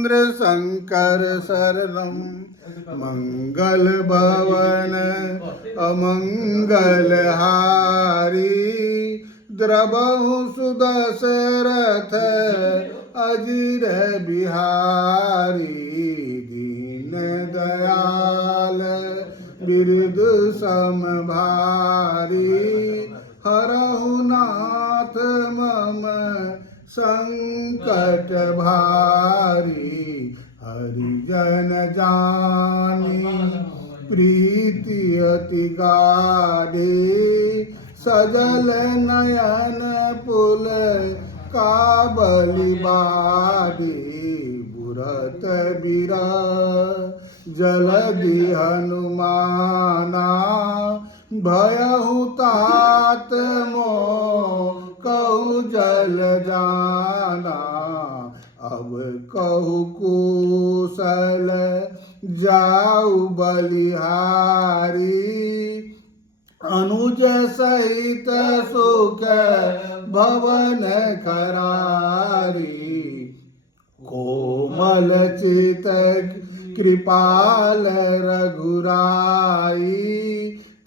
चंद्र शंकर शरणम मंगल भवन अमंगल हारी द्रबहु सुदशरथ अजिर बिहारी दीन दयाल बिरद समभारी हरहु नाथ मम संकट भारी हरिजन जानी प्रीति अति गाढ़ी सजल नयन पुल काबली बाड़ी बुरत बिरा जलधि हनुमाना भयहु तात मो कहु जल जाना अब कहु कुशल जाऊ बलिहारी अनुज सहित सुख भवन करारी कोमल चित कृपाल रघुराई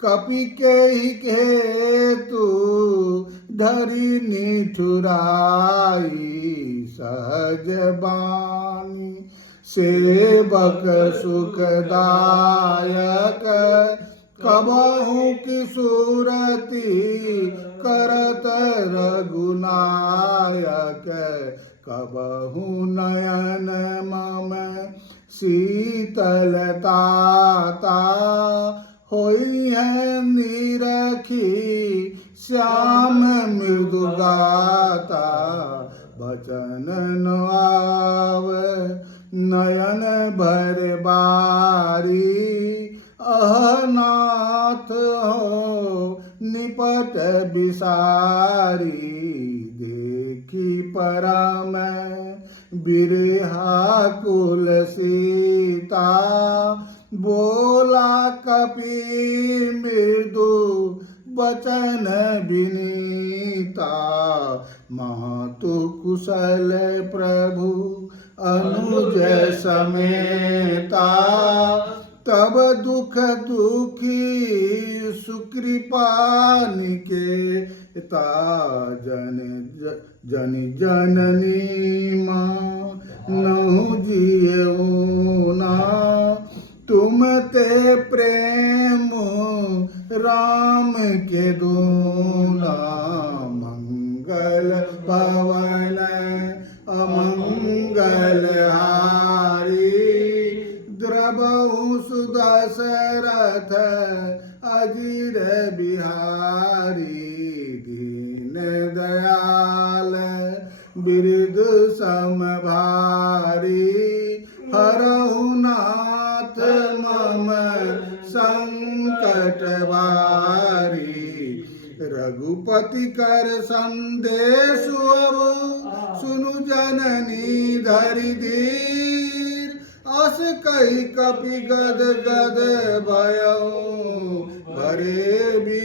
कपि केहि हेतु धरि निठुराई सहज बानी सेवक सुखदायक कबहु की सूरति करत रघुनायक कबहु नयन मम शीतलताता होई है निरखी श्याम मृदुगाता बचन न आव नयन भर बारी अहनाथ हो निपट बिसारी देखी परम बिरहा कुल सीता बोला कपि मृदु बचन विनीता मातु कुशल प्रभु अनुज समेता तब दुख दुखी सुकृपा निकेता जन जननी माँ नहु जियऊ ना तुम ते प्रेम राम के दूना मंगल भवन अमंगल हारी द्रबहु सुदशरथ अजिर बिहारी दीन दयाल बिरद समभारी हरहु नाथ मम संकट भारी रघुपति कर संदेशु अब सुनु जननी धरि धीर अस कही कपि गद गद भयउ भरे भी